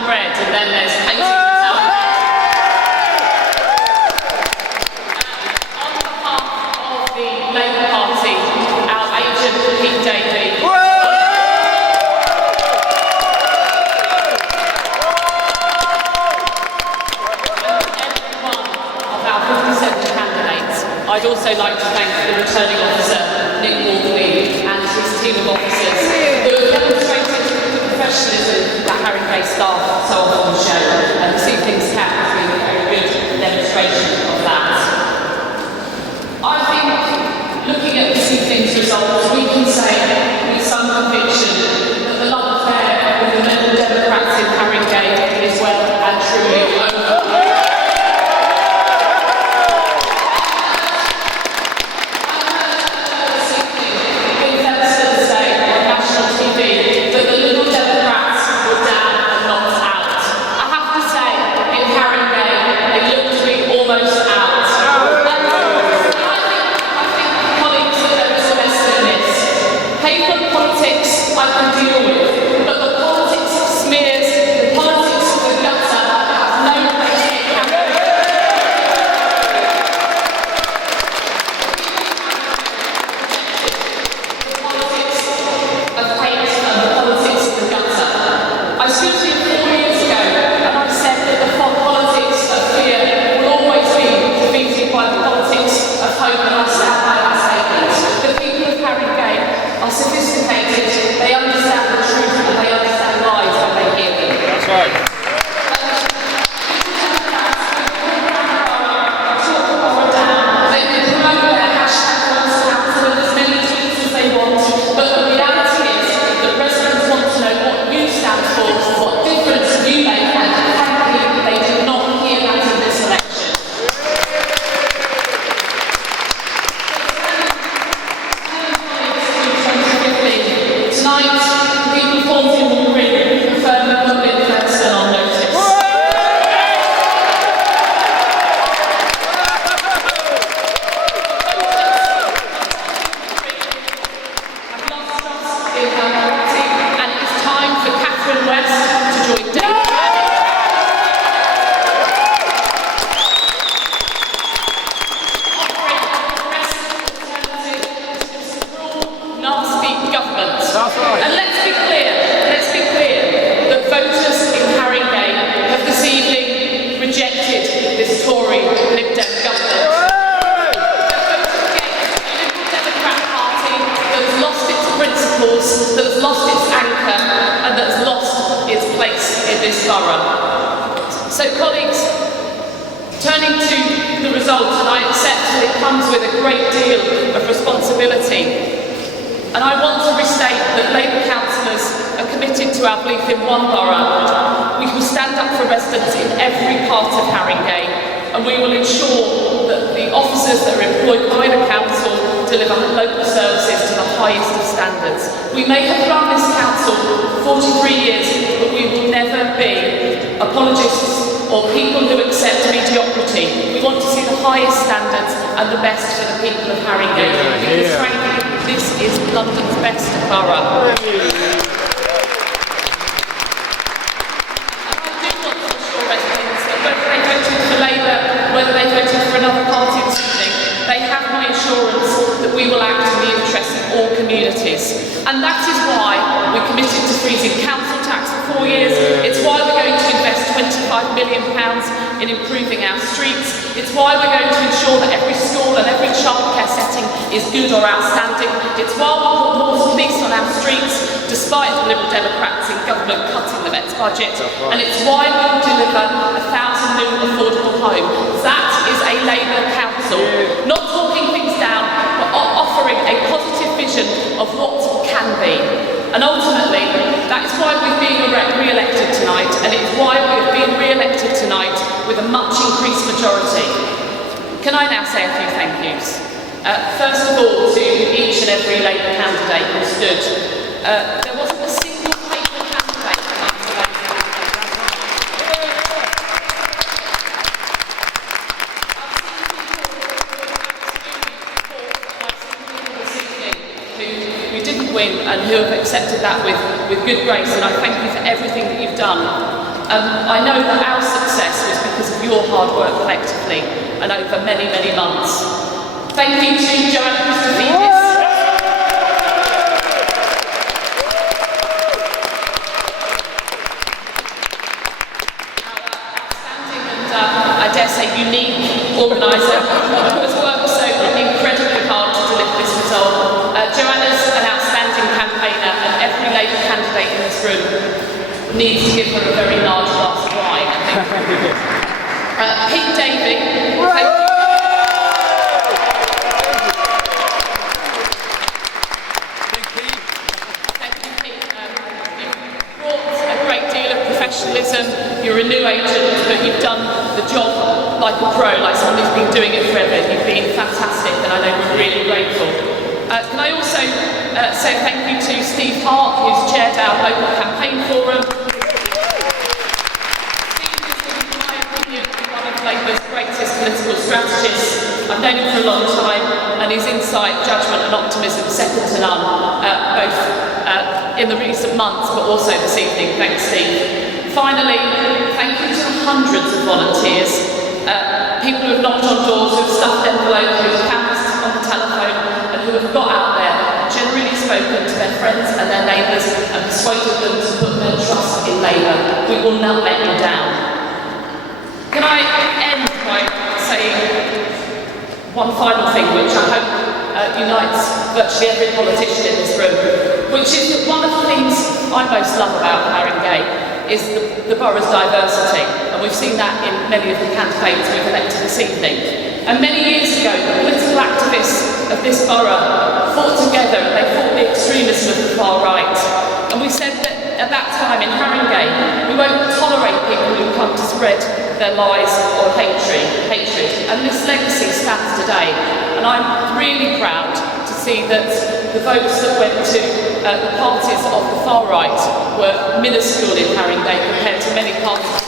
town red, and then there's painting the town red. On behalf of the Labour Party, our agent Pete Davey. I'd also like to thank the returning officer, Nick Waldley, and his team of officers who have demonstrated the professionalism that Haringey staff so often show, and this evening's cap has been a very good demonstration of that. I think, looking at this evening's results, we can say with some conviction that the love affair with the Liberal Democrats in Haringey is well and truly over. LibDem government. Liberal Democrat Party that has lost its principles, that has lost its anchor, and that has lost its place in this borough. So colleagues, turning to the result, and I accept that it comes with a great deal of responsibility. And I want to restate that Labour councillors are committed to our belief in one borough. We will stand up for residents in every part of Haringey, and we will ensure that the officers that are employed by the council deliver local services to the highest of standards. We may have run this council for 43 years, but we will never be apologists or people who accept mediocrity. We want to see the highest standards and the best for the people of Haringey, because frankly, this is London's best borough. And I do want to assure residents that whether they voted for Labour, whether they voted for another party this evening, they have my assurance that we will act in the interests of all communities. And that is why we're committed to freezing council tax for 4 years. It's why we're going to invest £25 million in improving our streets. It's why we're going to ensure that every school and every childcare setting is good or outstanding. It's why we'll put more police on our streets, despite the Liberal Democrats in government cutting the Met's budget. And it's why we'll deliver 1,000 new affordable homes. That is a Labour council. Not talking things down, but offering a positive vision of what can be. And ultimately, that is why we've been re-elected tonight, and it's why we've been re-elected tonight with a much increased majority. Can I now say a few thank yous? First of all, to each and every Labour candidate who stood. There wasn't a single paper candidate amongst the Labour who didn't win and who have accepted that with good grace, and I thank you for everything that you've done. I know that our success was because of your hard work collectively and over many, many months. Thank you to Joanna Christophidis. I dare say unique organiser who has worked so incredibly hard to deliver this result. Joanna's an outstanding campaigner and every Labour candidate in this room needs to give her a very large glass of wine, I think. Pete Davey, thank you. Thank you, Pete. You've brought a great deal of professionalism. You're a new agent, but you've done the job like a pro, like someone who's been doing it forever. You've been fantastic, and I know we're really grateful. Can I also say thank you to Steve Hart, who's chaired our local campaign forum. Steve is, in my opinion, one of Labour's greatest political strategists. I've known him for a long time, and his insight, judgment and optimism second to none, both in the recent months, but also this evening. Thanks, Steve. Finally, thank you to the hundreds of volunteers, people who have knocked on doors, who have stuffed envelopes, who have canvassed on the telephone, and who have got out there, generally spoken to their friends and their neighbours and persuaded them to put their trust in Labour. We will not let you down. Can I end by saying one final thing, which I hope unites virtually every politician in this room, which is that one of the things I most love about Haringey is the borough's diversity, and we've seen that in many of the candidates we've elected this evening. And many years ago, the political activists of this borough fought together and they fought the extremism of the far right. And we said that at that time in Haringey, we won't tolerate people who come to spread their lies or hatred. And this legacy stands today. And I'm really proud to see that the votes that went to the parties of the far right were minuscule in Haringey compared to many parties